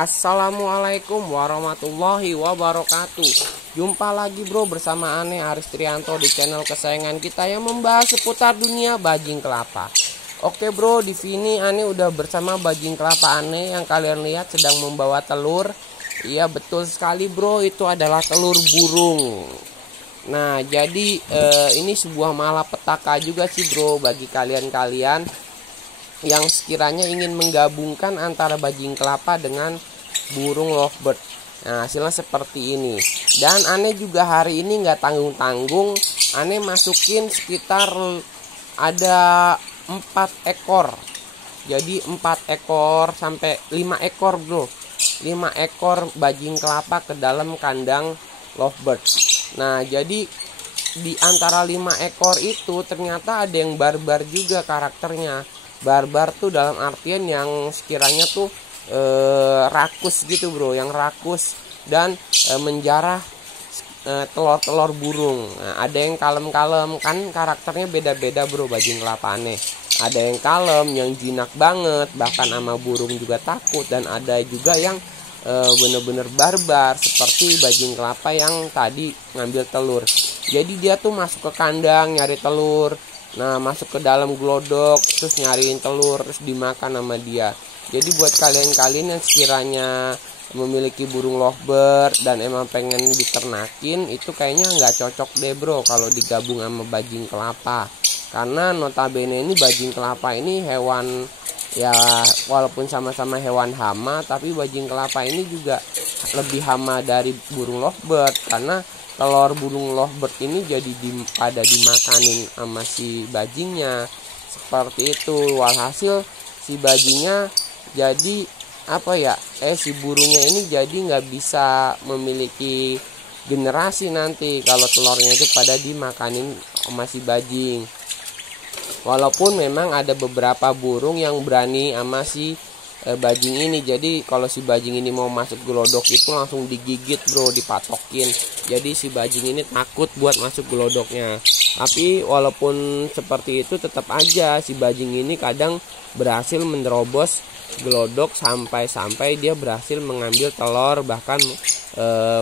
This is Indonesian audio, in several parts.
Assalamualaikum warahmatullahi wabarakatuh. Jumpa lagi bro bersama Ane Aris Trianto di channel kesayangan kita yang membahas seputar dunia bajing kelapa. Oke bro, di sini Ane udah bersama bajing kelapa Ane yang kalian lihat sedang membawa telur. Iya betul sekali bro, itu adalah telur burung. Nah jadi ini sebuah malapetaka juga sih bro bagi kalian-kalian yang sekiranya ingin menggabungkan antara bajing kelapa dengan burung lovebird. Nah hasilnya seperti ini. Dan Ane juga hari ini nggak tanggung-tanggung, Ane masukin sekitar ada 4 ekor. Jadi 4 ekor sampai 5 ekor bro, 5 ekor bajing kelapa ke dalam kandang lovebird. Nah jadi di antara 5 ekor itu ternyata ada yang barbar juga karakternya. Barbar tuh dalam artian yang sekiranya tuh rakus gitu bro, yang rakus dan menjarah telur-telur burung. Nah, ada yang kalem-kalem, kan karakternya beda-beda bro bajing kelapa Ane. Ada yang kalem, yang jinak banget, bahkan sama burung juga takut. Dan ada juga yang bener-bener barbar seperti bajing kelapa yang tadi ngambil telur. Jadi dia tuh masuk ke kandang nyari telur. Nah masuk ke dalam glodok terus nyariin telur terus dimakan sama dia. Jadi buat kalian-kalian yang sekiranya memiliki burung lovebird dan emang pengen diternakin, itu kayaknya nggak cocok deh bro kalau digabung sama bajing kelapa. Karena notabene ini bajing kelapa ini hewan ya, walaupun sama-sama hewan hama, tapi bajing kelapa ini juga lebih hama dari burung lovebird. Karena telur burung lovebird ini jadi pada dimakanin sama si bajingnya seperti itu. Walhasil si bajingnya jadi apa ya, si burungnya ini jadi nggak bisa memiliki generasi nanti kalau telurnya itu pada dimakanin sama si bajing. Walaupun memang ada beberapa burung yang berani sama si bajing ini. Jadi kalau si bajing ini mau masuk gelodok itu langsung digigit bro, dipatokin. Jadi si bajing ini takut buat masuk gelodoknya. Tapi walaupun seperti itu tetap aja si bajing ini kadang berhasil menerobos gelodok sampai dia berhasil mengambil telur, bahkan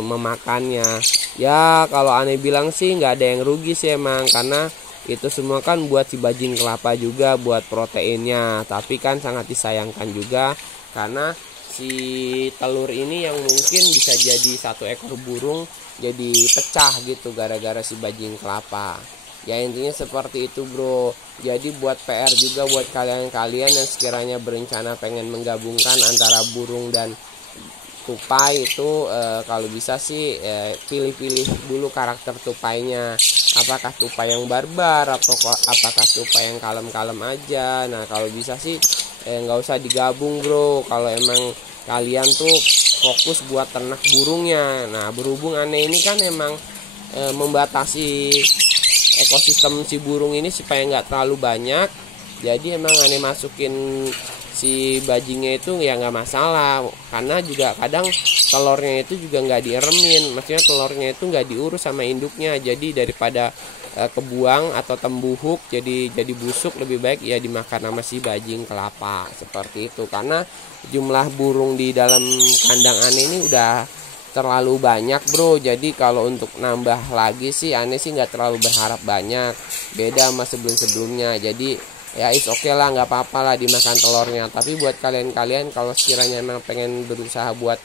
memakannya. Ya kalau Ane bilang sih nggak ada yang rugi sih emang, karena itu semua kan buat si bajing kelapa juga, buat proteinnya. Tapi kan sangat disayangkan juga karena si telur ini yang mungkin bisa jadi 1 ekor burung jadi pecah gitu gara-gara si bajing kelapa. Ya intinya seperti itu bro. Jadi buat PR juga buat kalian-kalian yang sekiranya berencana pengen menggabungkan antara burung dan tupai itu, kalau bisa sih pilih-pilih dulu karakter tupainya. Apakah tupai yang barbar atau apakah tupai yang kalem-kalem aja. Nah kalau bisa sih nggak usah digabung bro, kalau emang kalian tuh fokus buat ternak burungnya. Nah berhubung Ane ini kan emang membatasi ekosistem si burung ini supaya nggak terlalu banyak, jadi emang Ane masukin si bajingnya itu ya nggak masalah. Karena juga kadang telurnya itu juga nggak dieremin, maksudnya telurnya itu nggak diurus sama induknya. Jadi daripada kebuang atau tembuhuk jadi busuk, lebih baik ya dimakan sama si bajing kelapa seperti itu. Karena jumlah burung di dalam kandang Ane ini udah terlalu banyak bro. Jadi kalau untuk nambah lagi sih Ane sih nggak terlalu berharap banyak, beda sama sebelum-sebelumnya. Jadi ya oke lah, nggak apa-apa lah dimakan telurnya. Tapi buat kalian-kalian kalau sekiranya memang pengen berusaha buat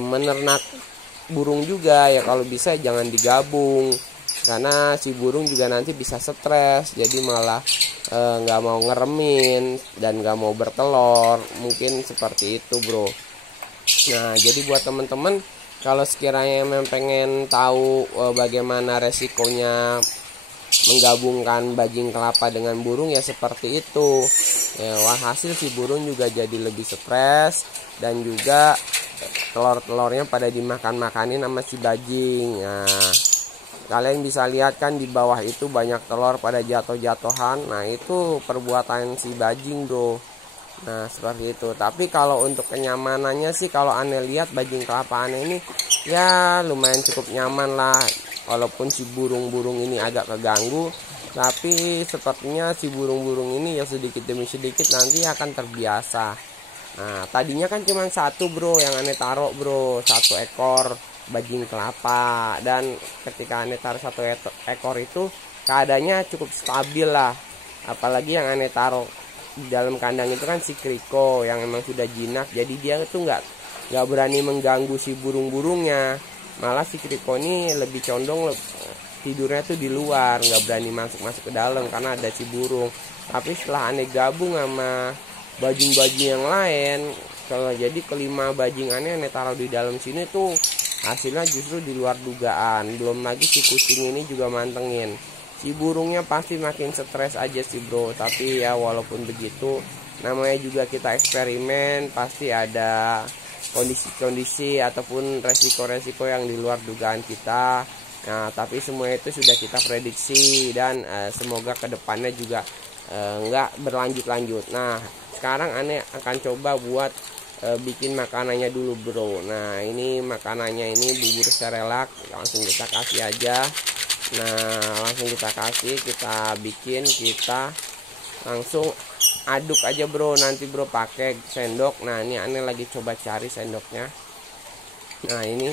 menernak burung juga, ya kalau bisa jangan digabung, karena si burung juga nanti bisa stres, jadi malah nggak mau ngeremin dan nggak mau bertelur, mungkin seperti itu bro. Nah jadi buat temen-temen kalau sekiranya memang pengen tahu bagaimana resikonya menggabungkan bajing kelapa dengan burung, ya seperti itu ya. Hasil si burung juga jadi lebih stres dan juga telur-telurnya pada dimakan-makanin sama si bajing. Nah kalian bisa lihat kan di bawah itu banyak telur pada jatuh-jatuhan. Nah itu perbuatan si bajing bro. Nah seperti itu. Tapi kalau untuk kenyamanannya sih, kalau Ane lihat bajing kelapa Ane ini ya lumayan cukup nyaman lah. Walaupun si burung-burung ini agak keganggu, tapi sepertinya si burung-burung ini ya sedikit demi sedikit nanti akan terbiasa. Nah, tadinya kan cuma satu bro yang aneh taruh bro, satu ekor bajing kelapa. Dan ketika aneh taruh satu ekor itu keadaannya cukup stabil lah. Apalagi yang aneh taruh di dalam kandang itu kan si Kriko yang emang sudah jinak, jadi dia itu nggak berani mengganggu si burung-burungnya. Malah si Kriko ini lebih condong tidurnya tuh di luar, nggak berani masuk ke dalam karena ada si burung. Tapi setelah aneh gabung sama bajing-bajing yang lain, kalau jadi kelima bajing aneh taruh di dalam sini tuh hasilnya justru di luar dugaan. Belum lagi si kucing ini juga mantengin. Si burungnya pasti makin stres aja sih bro. Tapi ya walaupun begitu, namanya juga kita eksperimen, pasti ada kondisi-kondisi ataupun resiko-resiko yang di luar dugaan kita. Nah tapi semua itu sudah kita prediksi dan semoga kedepannya juga nggak berlanjut-lanjut. Nah sekarang aneh akan coba buat bikin makanannya dulu bro. Nah ini makanannya ini bubur serelak, langsung kita kasih aja. Nah langsung kita kasih, kita bikin, kita langsung aduk aja bro. Nanti bro pakai sendok. Nah ini aneh lagi coba cari sendoknya. Nah ini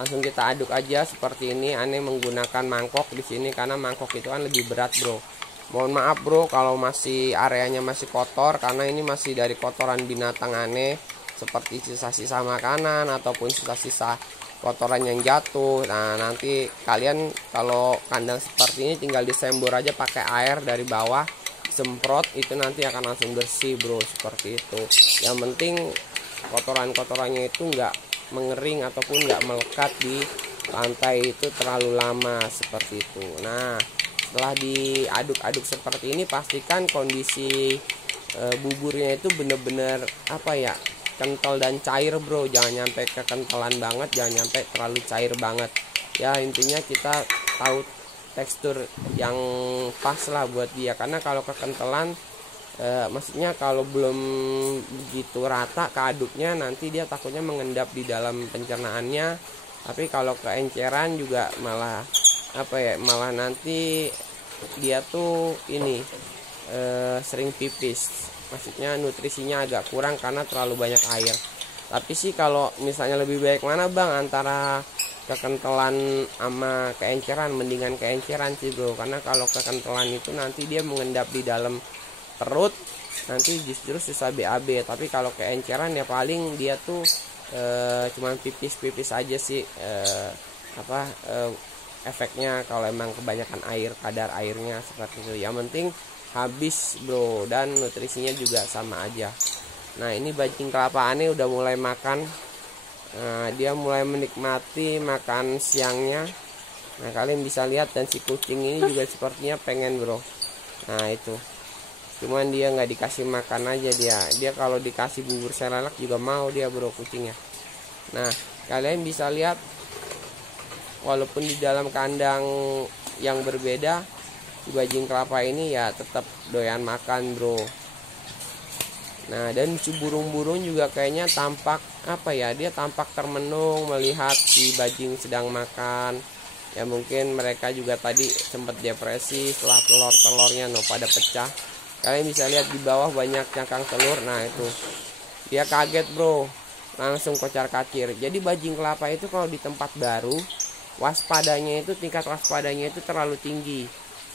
langsung kita aduk aja seperti ini. Aneh menggunakan mangkok di sini karena mangkok itu kan lebih berat bro. Mohon maaf bro kalau masih areanya masih kotor, karena ini masih dari kotoran binatang aneh, seperti sisa-sisa makanan ataupun sisa-sisa kotoran yang jatuh. Nah nanti kalian kalau kandang seperti ini tinggal disembur aja pakai air dari bawah, semprot, itu nanti akan langsung bersih bro, seperti itu. Yang penting kotoran-kotorannya itu nggak mengering ataupun nggak melekat di lantai itu terlalu lama, seperti itu. Nah setelah diaduk-aduk seperti ini, pastikan kondisi buburnya itu bener-bener apa ya, kental dan cair bro. Jangan nyampe kekentalan banget, jangan nyampe terlalu cair banget ya. Intinya kita tahu tekstur yang pas lah buat dia, karena kalau kekentalan maksudnya kalau belum begitu rata keaduknya, nanti dia takutnya mengendap di dalam pencernaannya. Tapi kalau keenceran juga malah apa ya, malah nanti dia tuh ini sering pipis, maksudnya nutrisinya agak kurang karena terlalu banyak air. Tapi sih kalau misalnya lebih baik mana bang antara kekentalan sama keenceran, mendingan keenceran sih bro. Karena kalau kekentalan itu nanti dia mengendap di dalam perut, nanti justru susah BAB. Tapi kalau keenceran ya paling dia tuh cuman pipis-pipis aja sih, efeknya kalau emang kebanyakan air, kadar airnya seperti itu. Yang penting habis bro, dan nutrisinya juga sama aja. Nah ini bajing kelapa aneh udah mulai makan. Nah, dia mulai menikmati makan siangnya. Nah kalian bisa lihat, dan si kucing ini juga sepertinya pengen bro. Nah itu cuman dia nggak dikasih makan aja. Dia kalau dikasih bubur serelak juga mau dia bro, kucingnya. Nah kalian bisa lihat, walaupun di dalam kandang yang berbeda, si bajing kelapa ini ya tetap doyan makan bro. Nah dan si burung-burung juga kayaknya tampak apa ya, dia tampak termenung melihat si bajing sedang makan. Ya mungkin mereka juga tadi sempat depresi setelah telur-telurnya pada pecah. Kalian bisa lihat di bawah banyak cangkang telur. Nah itu dia kaget bro, langsung kocar-kacir. Jadi bajing kelapa itu kalau di tempat baru, waspadanya itu, tingkat waspadanya itu terlalu tinggi.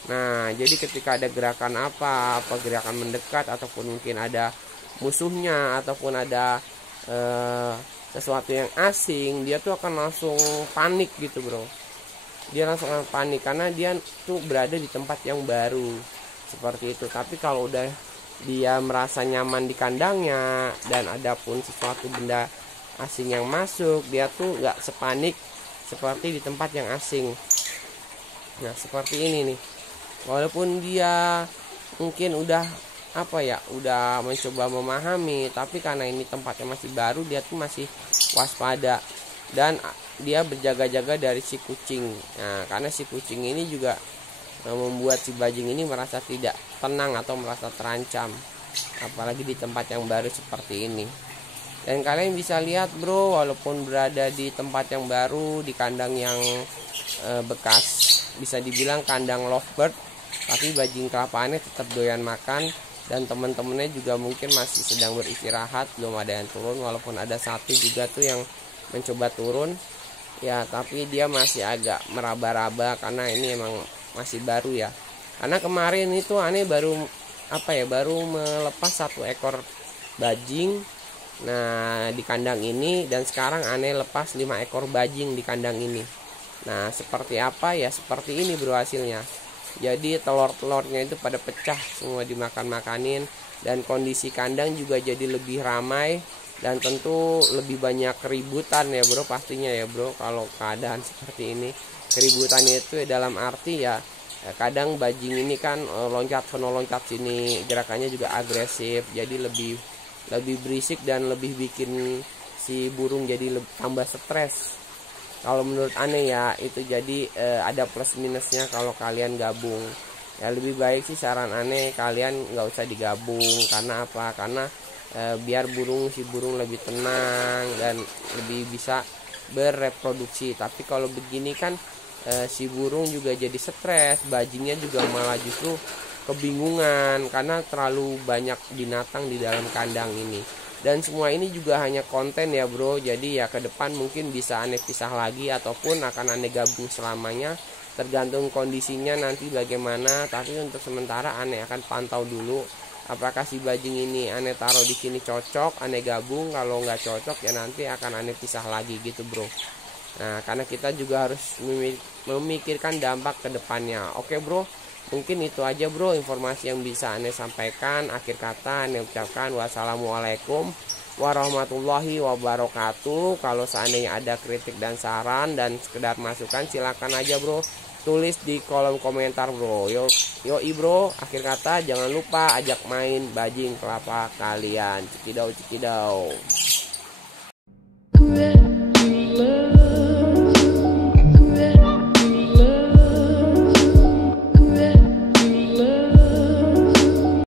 Nah jadi ketika ada gerakan apa gerakan mendekat, ataupun mungkin ada musuhnya, ataupun ada sesuatu yang asing, dia tuh akan langsung panik gitu bro. Dia langsung panik karena dia tuh berada di tempat yang baru, seperti itu. Tapi kalau udah dia merasa nyaman di kandangnya, dan ada pun sesuatu benda asing yang masuk, dia tuh nggak sepanik seperti di tempat yang asing. Nah seperti ini nih, walaupun dia mungkin udah apa ya, udah mencoba memahami, tapi karena ini tempatnya masih baru, dia tuh masih waspada dan dia berjaga-jaga dari si kucing. Nah karena si kucing ini juga membuat si bajing ini merasa tidak tenang atau merasa terancam, apalagi di tempat yang baru seperti ini. Dan kalian bisa lihat bro, walaupun berada di tempat yang baru, di kandang yang bekas bisa dibilang kandang lovebird, tapi bajing kelapa aneh tetap doyan makan. dan teman-temannya juga mungkin masih sedang beristirahat, belum ada yang turun. Walaupun ada satu juga tuh yang mencoba turun ya, tapi dia masih agak meraba-raba karena ini emang masih baru ya. Karena kemarin itu aneh baru baru melepas satu ekor bajing nah di kandang ini, dan sekarang aneh lepas 5 ekor bajing di kandang ini. Nah seperti apa ya, seperti ini bro hasilnya. Jadi telur-telurnya itu pada pecah semua dimakan-makanin, dan kondisi kandang juga jadi lebih ramai dan tentu lebih banyak keributan ya bro pastinya ya bro. Kalau keadaan seperti ini, keributannya itu dalam arti ya kadang bajing ini kan loncat sono loncat sini, gerakannya juga agresif, jadi lebih berisik dan lebih bikin si burung jadi tambah stres. Kalau menurut aneh ya itu jadi ada plus minusnya kalau kalian gabung. Ya lebih baik sih saran aneh kalian nggak usah digabung. Karena apa? Karena biar si burung lebih tenang dan lebih bisa bereproduksi. Tapi kalau begini kan si burung juga jadi stres, bajingnya juga malah justru kebingungan karena terlalu banyak binatang di dalam kandang ini. Dan semua ini juga hanya konten ya bro, jadi ya ke depan mungkin bisa aneh pisah lagi ataupun akan aneh gabung selamanya, tergantung kondisinya nanti bagaimana. Tapi untuk sementara aneh akan pantau dulu apakah si bajing ini aneh taruh di sini cocok, aneh gabung. Kalau nggak cocok ya nanti akan aneh pisah lagi gitu bro. Nah karena kita juga harus memikirkan dampak ke depannya. Oke bro, mungkin itu aja bro informasi yang bisa aneh sampaikan. Akhir kata aneh ucapkan wassalamualaikum warahmatullahi wabarakatuh. Kalau seandainya ada kritik dan saran dan sekedar masukan, silakan aja bro tulis di kolom komentar bro. Yoi bro, akhir kata jangan lupa ajak main bajing kelapa kalian. Cikidau cikidau.